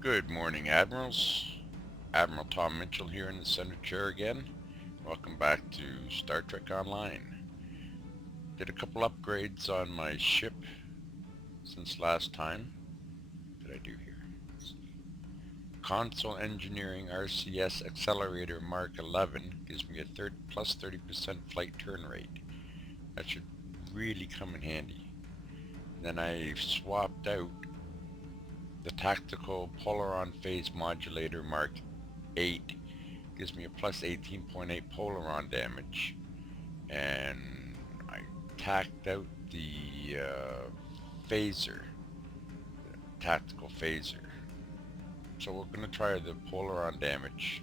Good morning, Admirals. Admiral Tom Mitchell here in the center chair again. Welcome back to Star Trek Online. Did a couple upgrades on my ship since last time. What did I do here? Let's see. Console Engineering RCS Accelerator Mark 11 gives me a plus 30% flight turn rate. That should really come in handy. Then I swapped out the Tactical Polaron Phase Modulator Mark 8. Gives me a plus 18.8 Polaron damage. And I tacked out the phaser, the tactical phaser. So we're going to try the Polaron damage,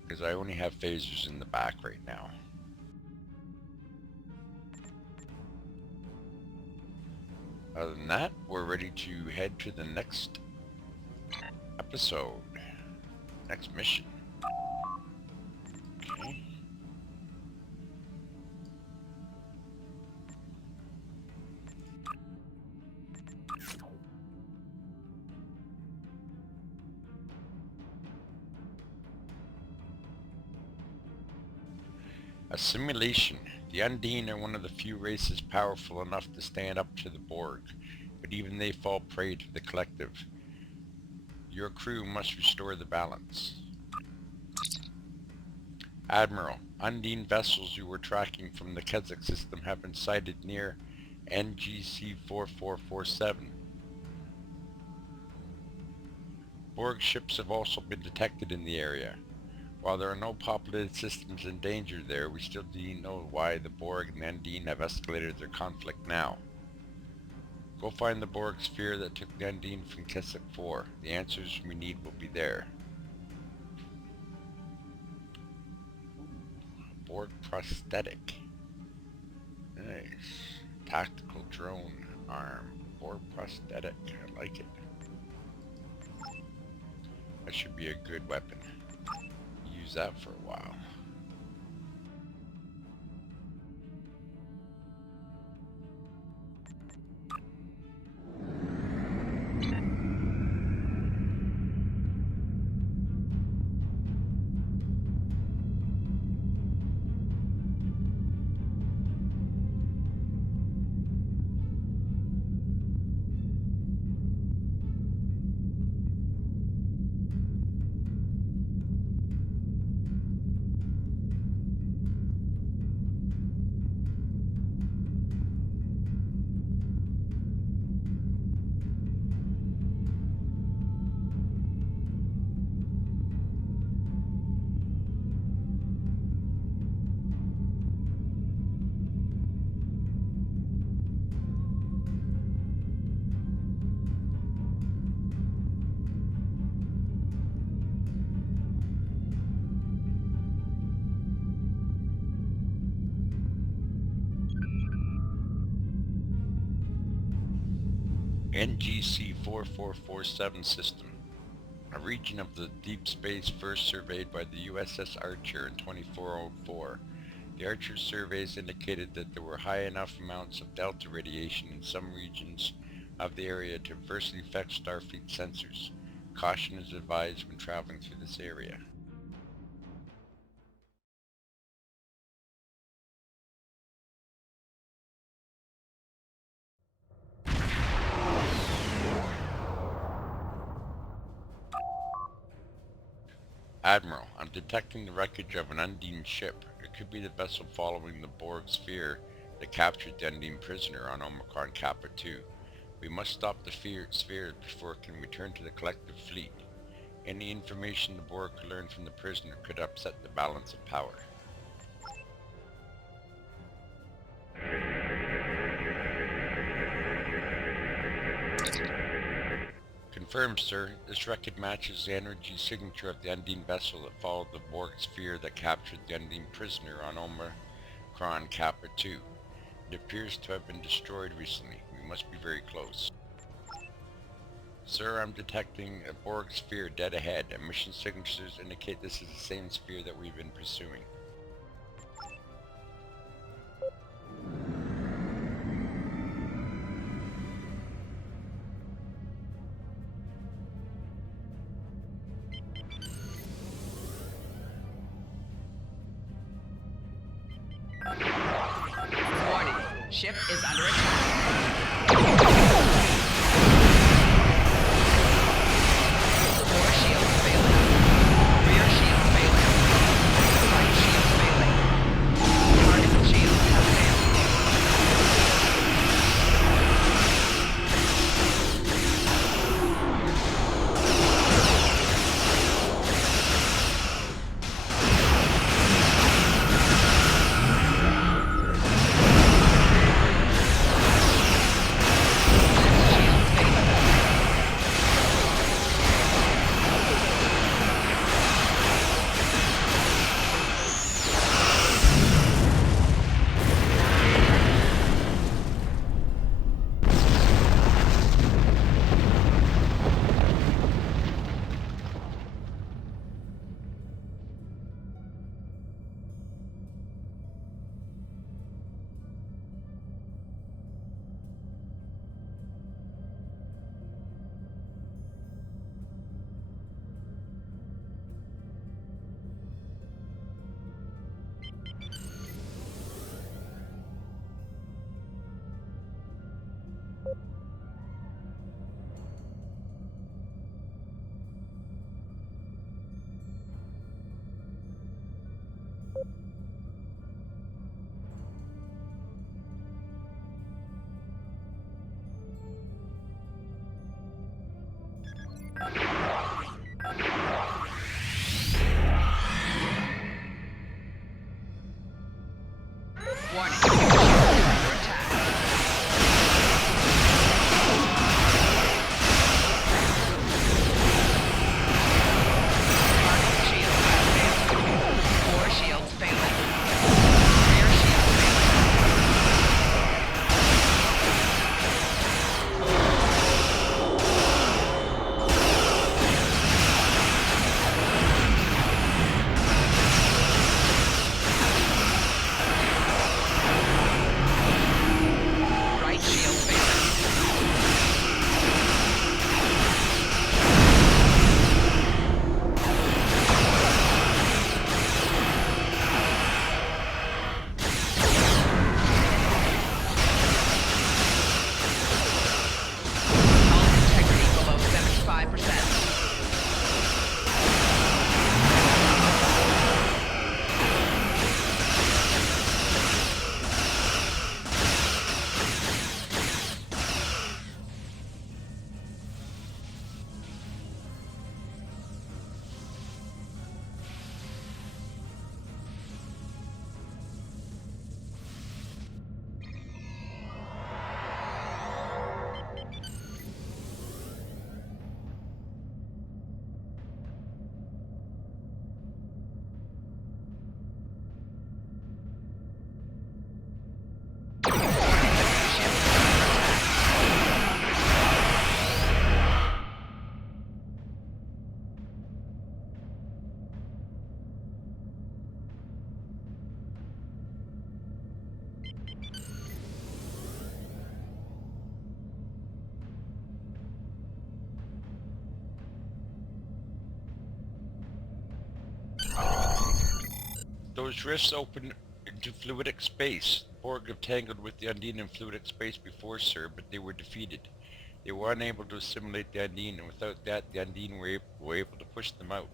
because I only have phasers in the back right now. Other than that, we're ready to head to the next episode, next mission. Okay. Assimilation. The Undine are one of the few races powerful enough to stand up to the Borg, but even they fall prey to the collective. Your crew must restore the balance. Admiral, Undine vessels you were tracking from the Keswick system have been sighted near NGC 4447. Borg ships have also been detected in the area. While there are no populated systems in danger there, we still do know why the Borg and Undine have escalated their conflict now. Go find the Borg sphere that took the Undine from Keswick 4. The answers we need will be there. Borg prosthetic. Nice. Tactical drone arm. Borg prosthetic. I like it. That should be a good weapon. Use that for a while. NGC 4447 system, a region of the deep space first surveyed by the USS Archer in 2404. The Archer surveys indicated that there were high enough amounts of delta radiation in some regions of the area to adversely affect Starfleet sensors. Caution is advised when traveling through this area. Admiral, I'm detecting the wreckage of an Undine ship. It could be the vessel following the Borg sphere that captured the Undine prisoner on Omicron Kappa 2. We must stop the sphere before it can return to the collective fleet. Any information the Borg could learn from the prisoner could upset the balance of power. Confirmed, sir. This record matches the energy signature of the Undine vessel that followed the Borg sphere that captured the Undine prisoner on Omicron Kappa 2. It appears to have been destroyed recently. We must be very close. Sir, I'm detecting a Borg sphere dead ahead. Emission signatures indicate this is the same sphere that we've been pursuing. Ship is under attack. Core shields failing. Rear shield failing. Right shield failing. Target shields have failed. Warning. Ship is under attack. Target shield has failed. Core shields failing. Rear shield failing. Right shield failing. Hull integrity below 75%. Those rifts open into fluidic space. The Borg have tangled with the Undine in fluidic space before, sir, but they were defeated. They were unable to assimilate the Undine, and without that, the Undine were able to push them out.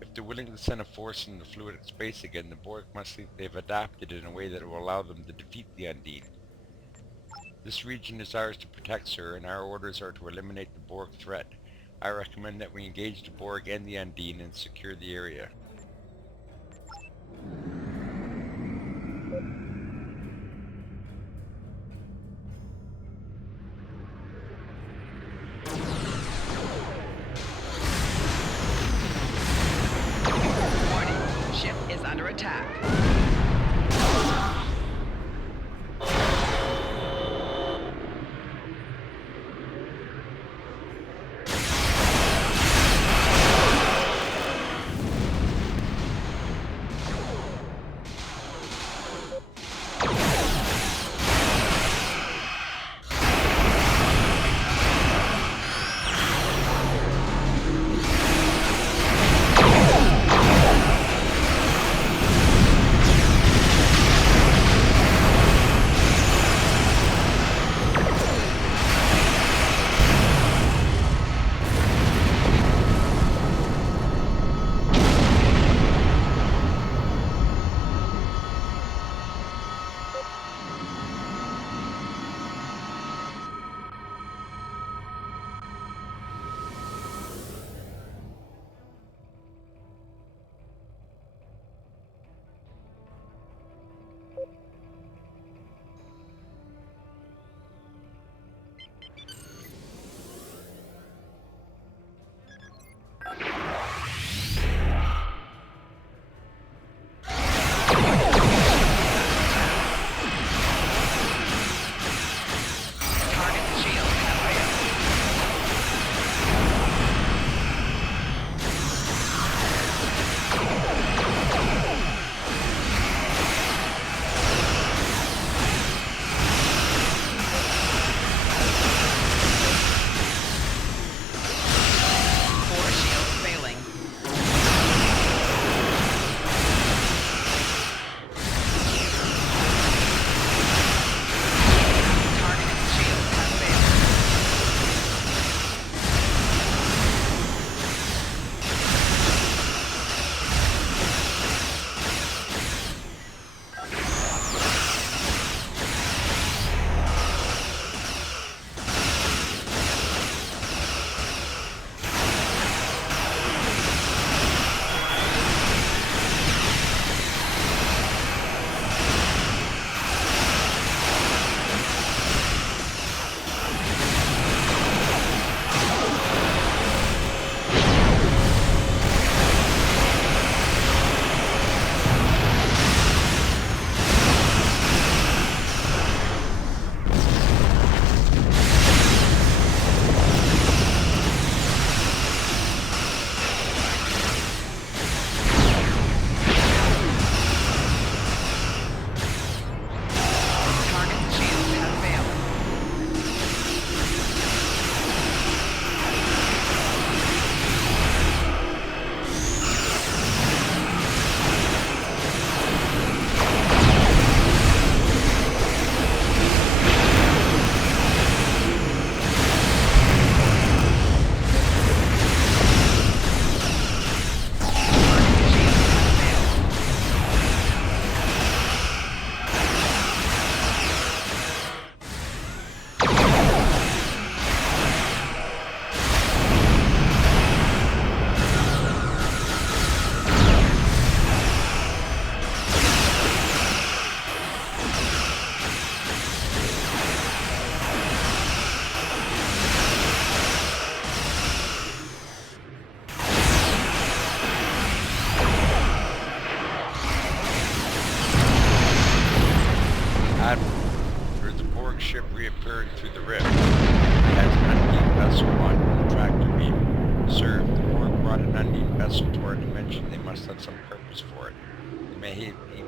If they're willing to send a force into fluidic space again, the Borg must think they've adapted in a way that will allow them to defeat the Undine. This region is ours to protect, sir, and our orders are to eliminate the Borg threat. I recommend that we engage the Borg and the Undine and secure the area. Warning. Ship is under attack.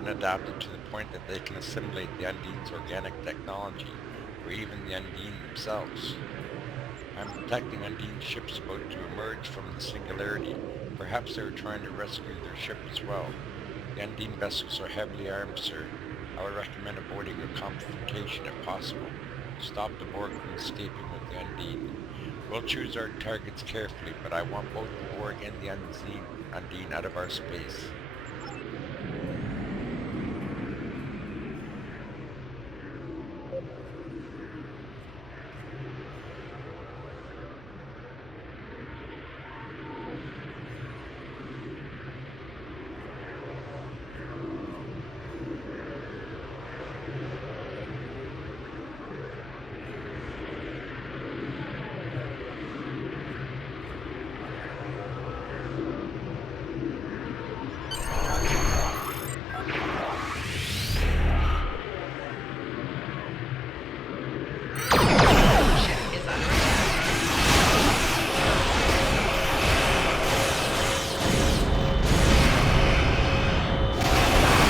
been adapted to the point that they can assimilate the Undine's organic technology, or even the Undine themselves. I'm detecting Undine ships about to emerge from the singularity. Perhaps they are trying to rescue their ship as well. The Undine vessels are heavily armed, sir. I would recommend avoiding a confrontation if possible. Stop the Borg from escaping with the Undine. We'll choose our targets carefully, but I want both the Borg and the Undine out of our space. Ship is under attack.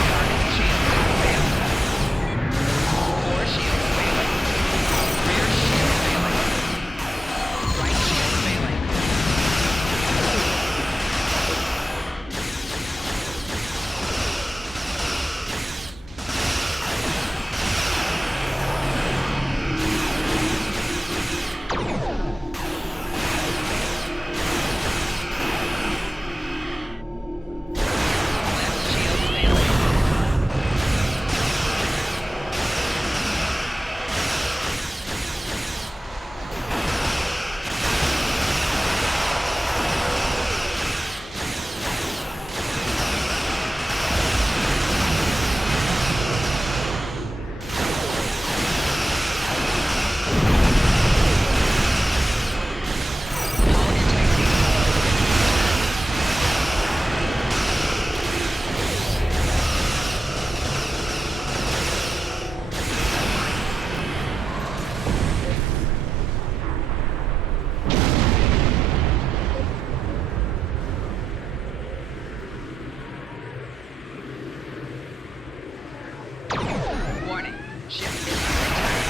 Target shields failing. Core shields failing. Rear shield failing. Right shield failing. Left shield failing. Hull integrity below 70%. Warning. Ship is under attack.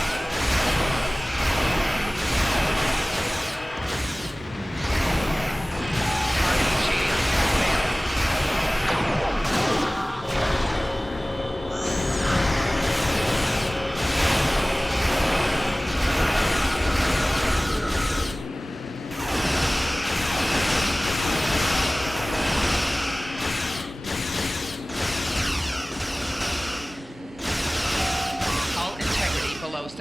Target shields failing. Hull integrity below 75%.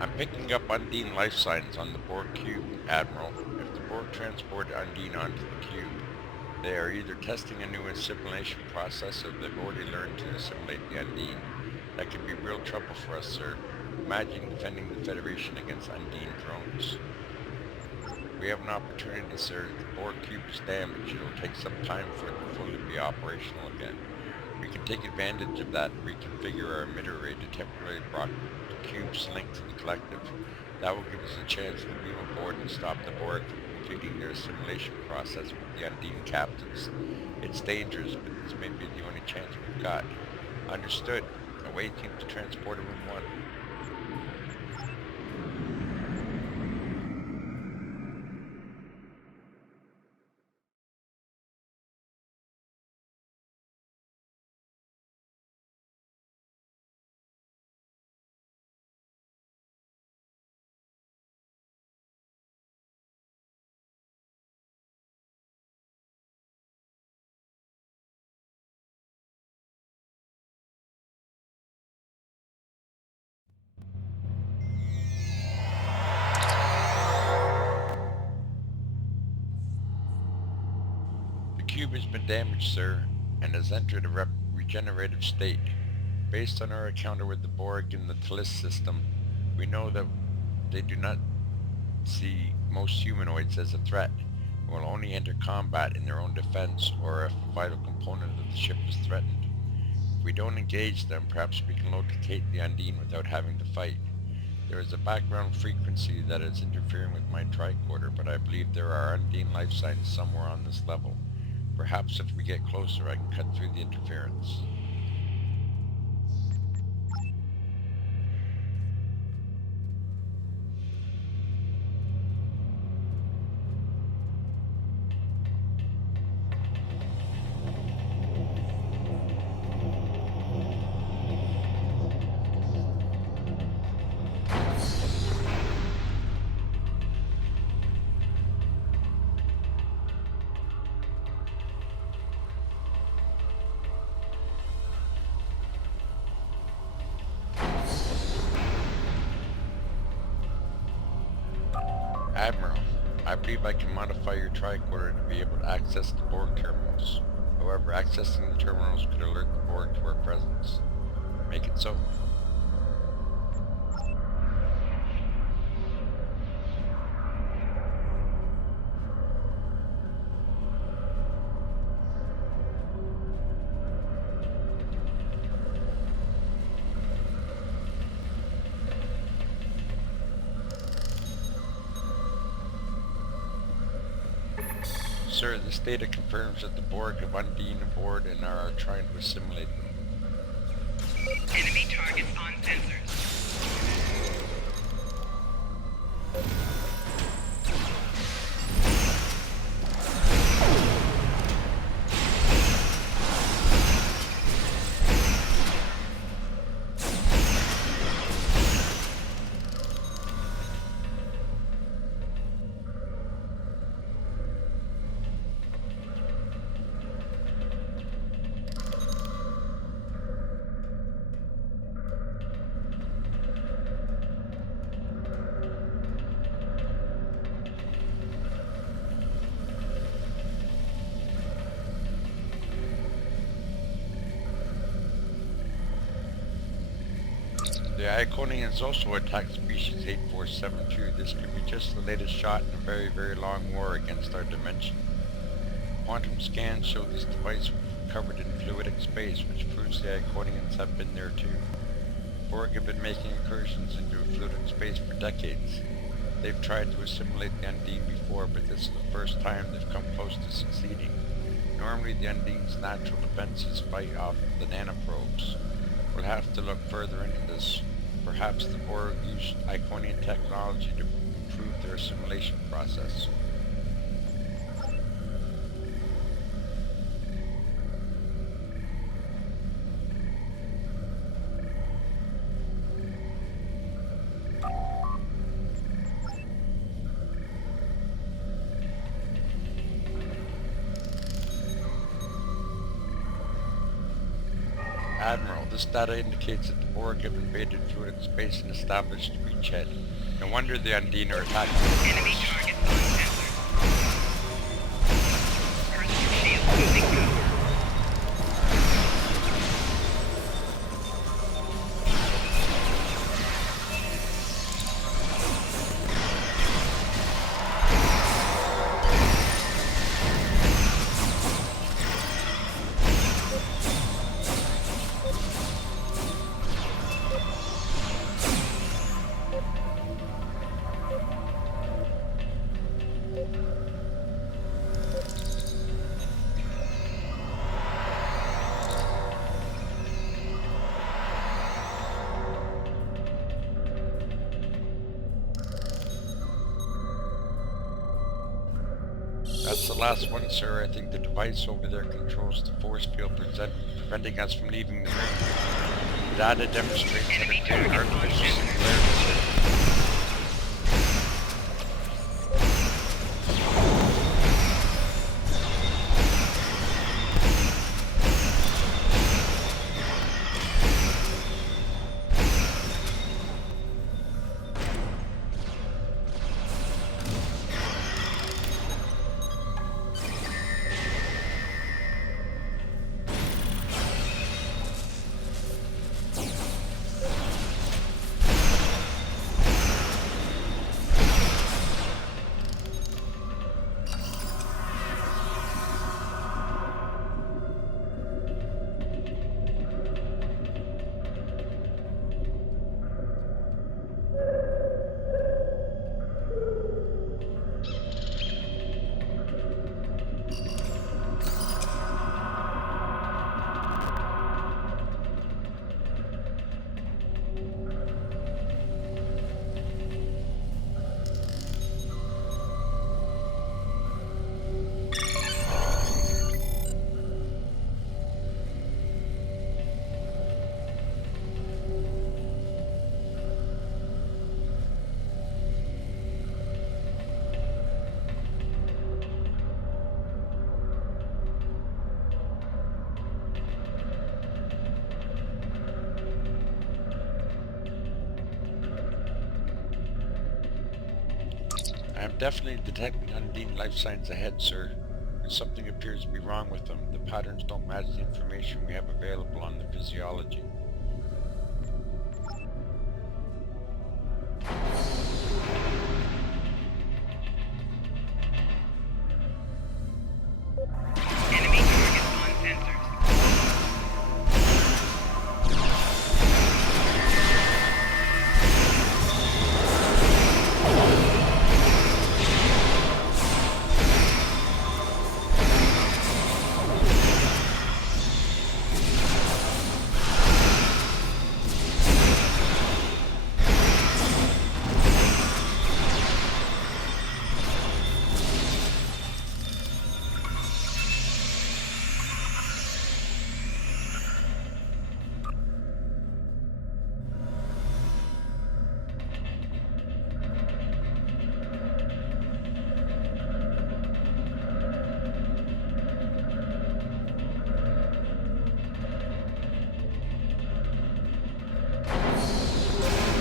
I'm picking up Undine life signs on the Borg cube, Admiral. If the Borg transport Undine onto the cube, they are either testing a new assimilation process or they've already learned to assimilate the Undine. That could be real trouble for us, sir. Imagine defending the Federation against Undine drones. We have an opportunity, sir. If the Borg cube is damaged, it'll take some time for it to fully be operational again. We can take advantage of that and reconfigure our emitter array to temporarily block the cube's link to the collective. That will give us a chance to move aboard and stop the Borg from completing their assimilation process with the Undine captives. It's dangerous, but this may be the only chance we've got. Understood. Away team to transporter room 1. The cube has been damaged, sir, and has entered a regenerative state. Based on our encounter with the Borg in the Talis system, we know that they do not see most humanoids as a threat and will only enter combat in their own defense or if a vital component of the ship is threatened. If we don't engage them, perhaps we can locate the Undine without having to fight. There is a background frequency that is interfering with my tricorder, but I believe there are Undine life signs somewhere on this level. Perhaps if we get closer I can cut through the interference. Admiral, I believe I can modify your tricorder to be able to access the Borg terminals. However, accessing the terminals could alert the Borg to our presence. Make it so. Sir, this data confirms that the Borg have Undine aboard and are trying to assimilate them. Enemy targets on sensors. The Iconians also attacked Species 8472. This could be just the latest shot in a very, very long war against our dimension. Quantum scans show this device covered in fluidic space, which proves the Iconians have been there too. Borg have been making incursions into fluidic space for decades. They've tried to assimilate the Undine before, but this is the first time they've come close to succeeding. Normally the Undine's natural defenses fight off the nanoprobes. We'll have to look further into this. Perhaps the Borg used Iconian technology to improve their assimilation process. Admiral, this data indicates that the Borg have invaded fluidic space and established a beachhead. No wonder the Undine are attacking the Enemy force. targets on sensors. Personal shield losing power. That's the last one, sir. I think the device over there controls the force field preventing us from leaving the ring. The data demonstrates that Enemy it created target on artificial sensor. singularities. I am definitely detecting Undine life signs ahead, sir. And something appears to be wrong with them. The patterns don't match the information we have available on the physiology. Enemy target on sensors.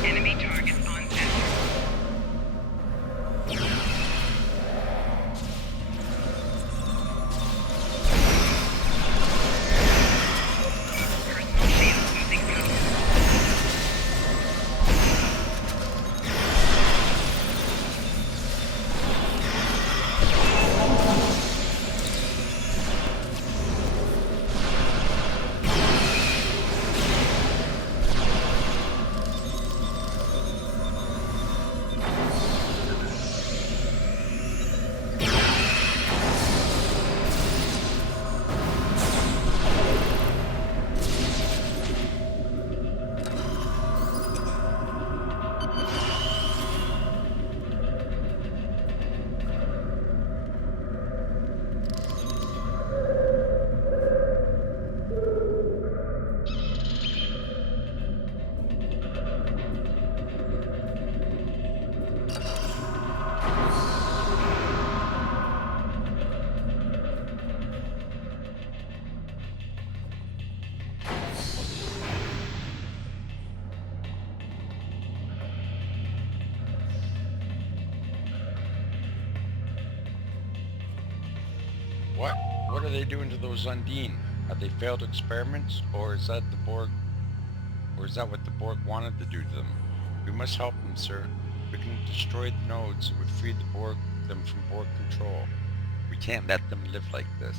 Enemy target on sensors. Personal shield losing power. What? What are they doing to those Undine? Are they failed experiments, or is that the Borg, or is that what the Borg wanted to do to them? We must help them, sir. We can destroy the nodes. It would free the Borg them from Borg control. We can't let them live like this.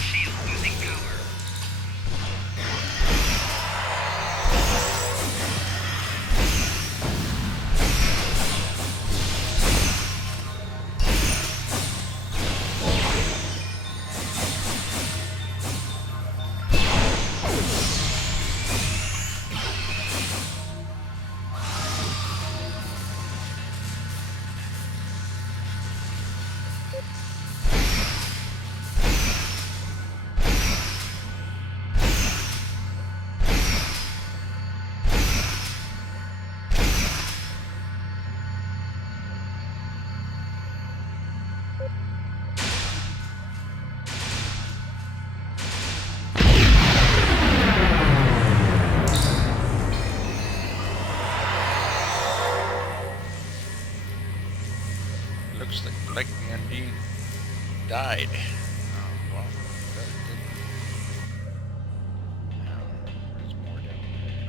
Shield losing power. Looks like the Undine died. Oh, well, that didn't. Now, there's more down there.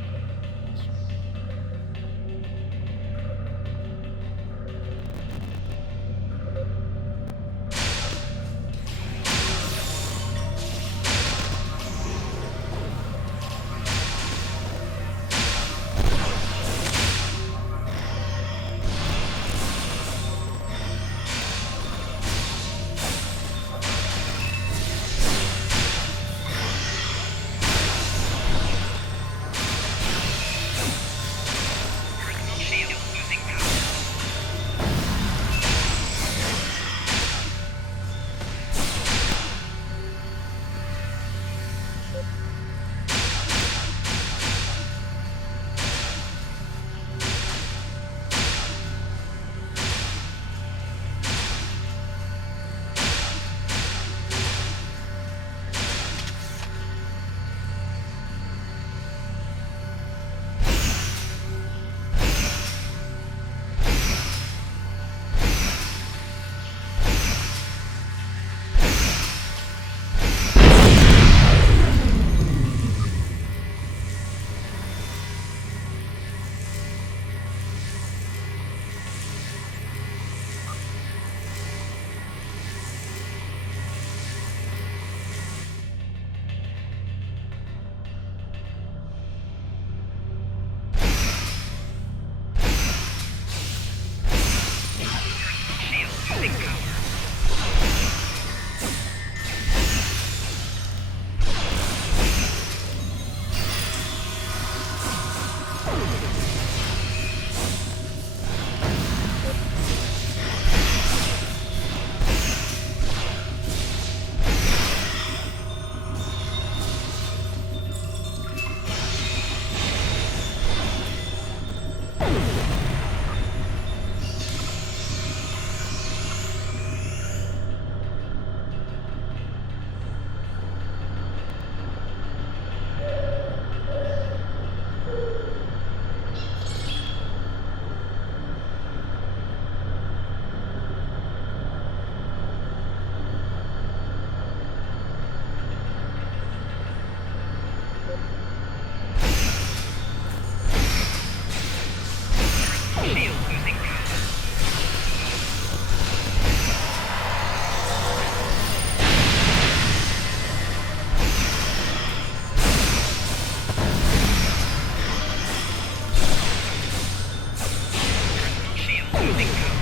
Shield losing power. Shield losing power.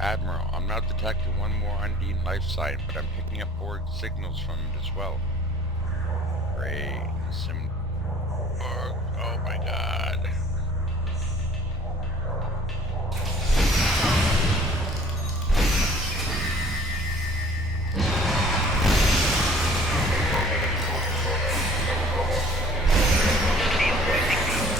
Admiral, I'm now detecting one more Undine life sign, but I'm picking up board signals from it as well. Great. Oh my god. Shield losing power.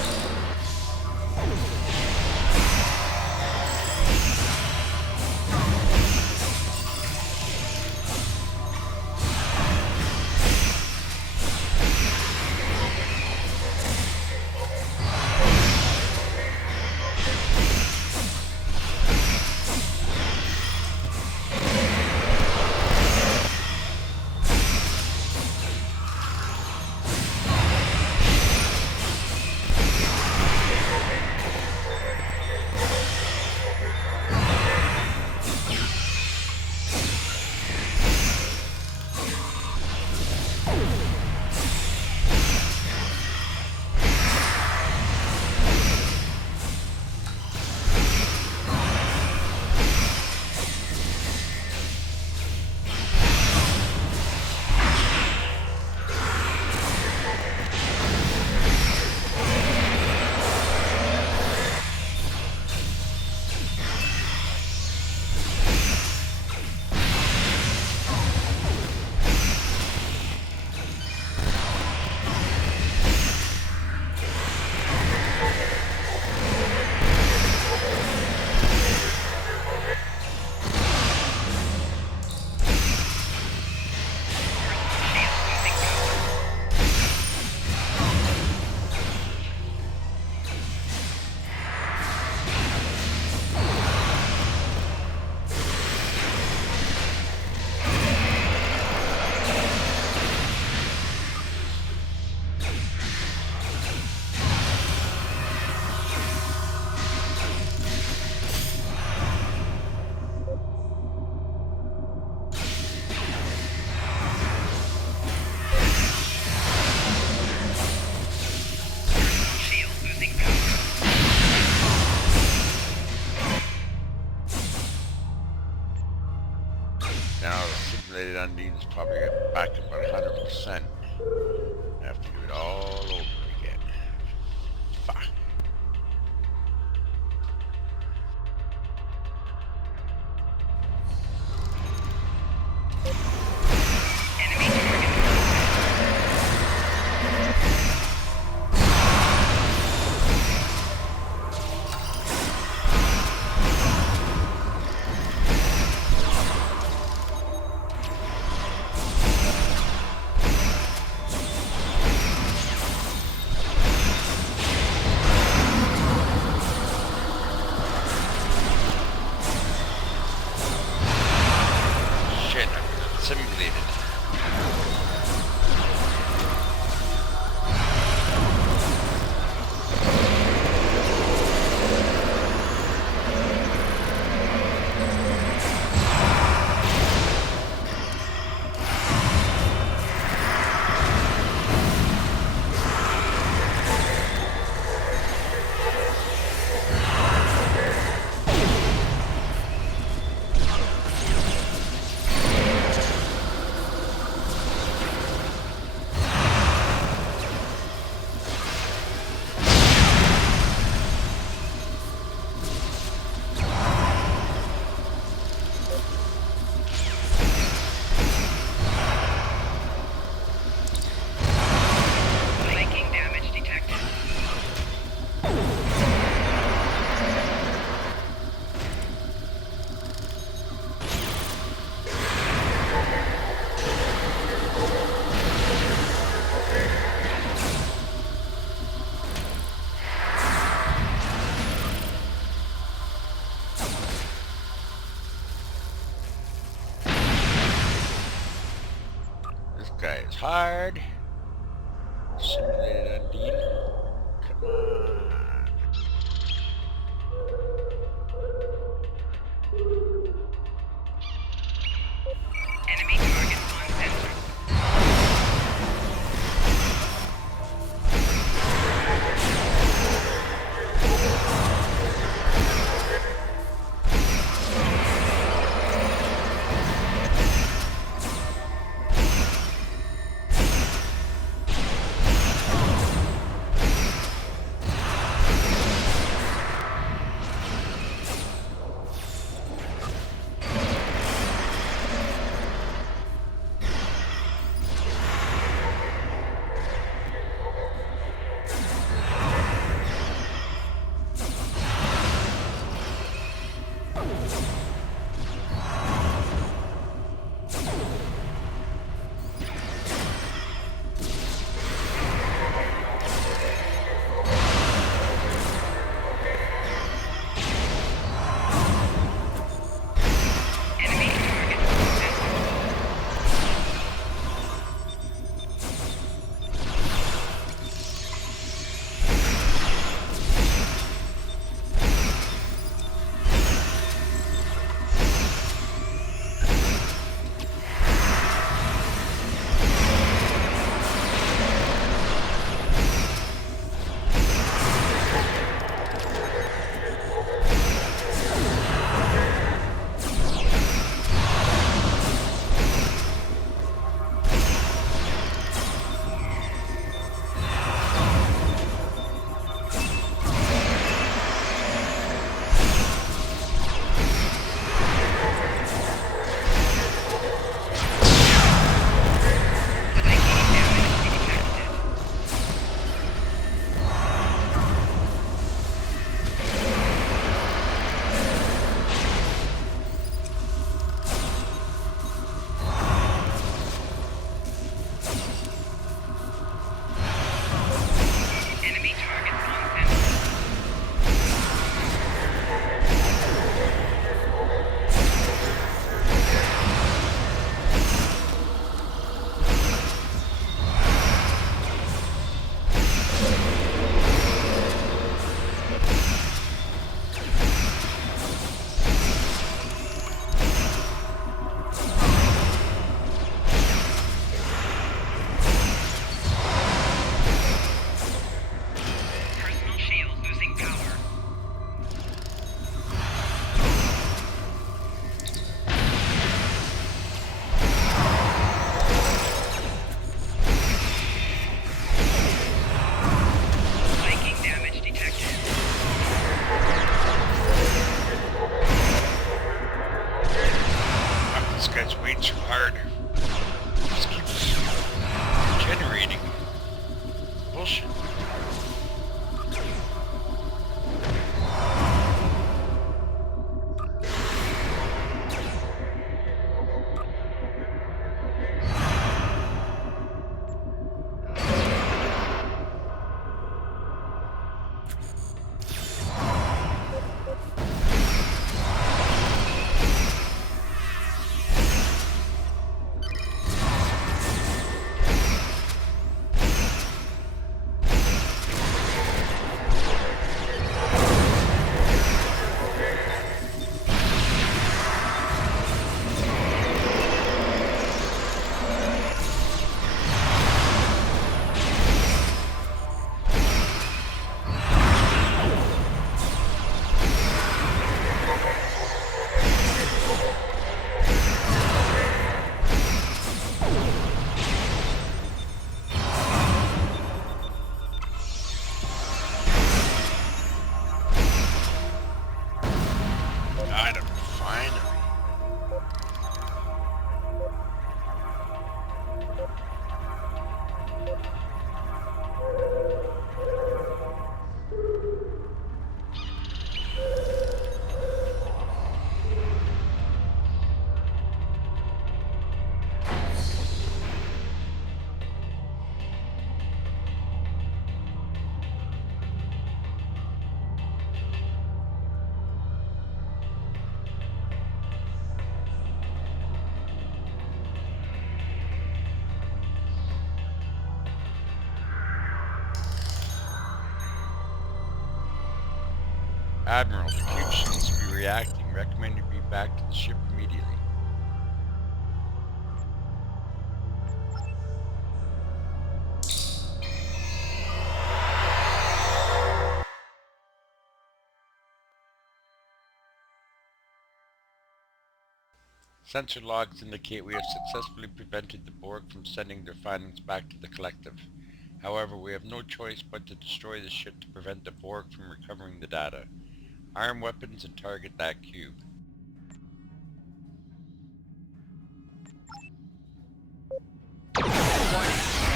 Now the simulated undine is probably back about 100%. I have to do it all over again. Fuck. Enemy target. Shit, I'm simulated. Flanking damage detected. This guy is hard. Simulated undine. Come on. Enemy target on sensor. hard. It just keeps generating. Bullshit. Got him, finally. Admiral, the cube seems to be reacting. Recommend you be back to the ship immediately. Sensor logs indicate we have successfully prevented the Borg from sending their findings back to the collective. However, we have no choice but to destroy the ship to prevent the Borg from recovering the data. Arm weapons and target that cube. Warning.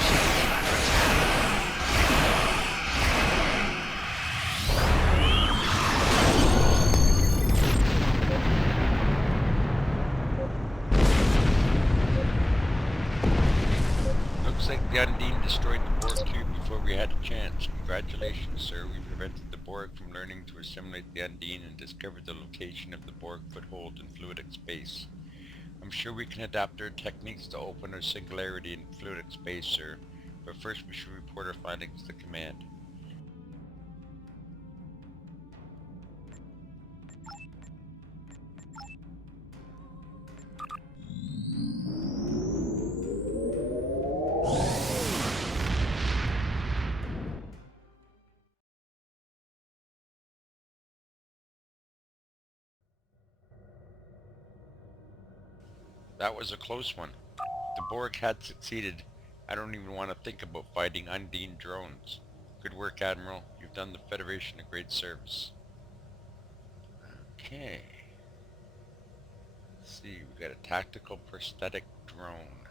Shields under attack. Looks like the Undine destroyed the Borg cube before we had a chance. Congratulations, sir. We prevented the Borg from learning to assimilate the Undine and discovered the location of the Borg foothold in fluidic space. I'm sure we can adapt our techniques to open our singularity in fluidic space, sir. But first we should report our findings to command. That was a close one. If the Borg had succeeded, I don't even want to think about fighting Undine drones. Good work, Admiral. You've done the Federation a great service. Okay. Let's see, we got a tactical prosthetic drone.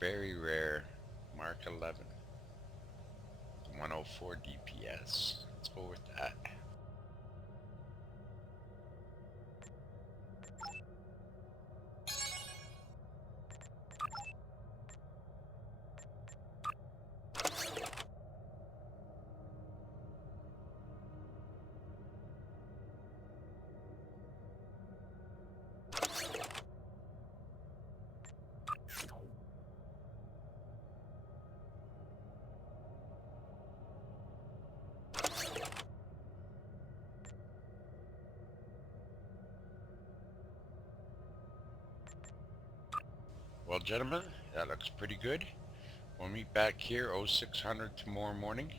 Very rare. Mark 11. 104 DPS. Let's go with that. Well, gentlemen, that looks pretty good. We'll meet back here 0600 tomorrow morning,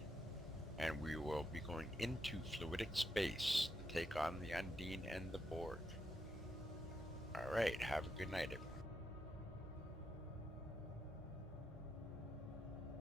and we will be going into fluidic space to take on the Undine and the Borg. Alright, have a good night, everyone.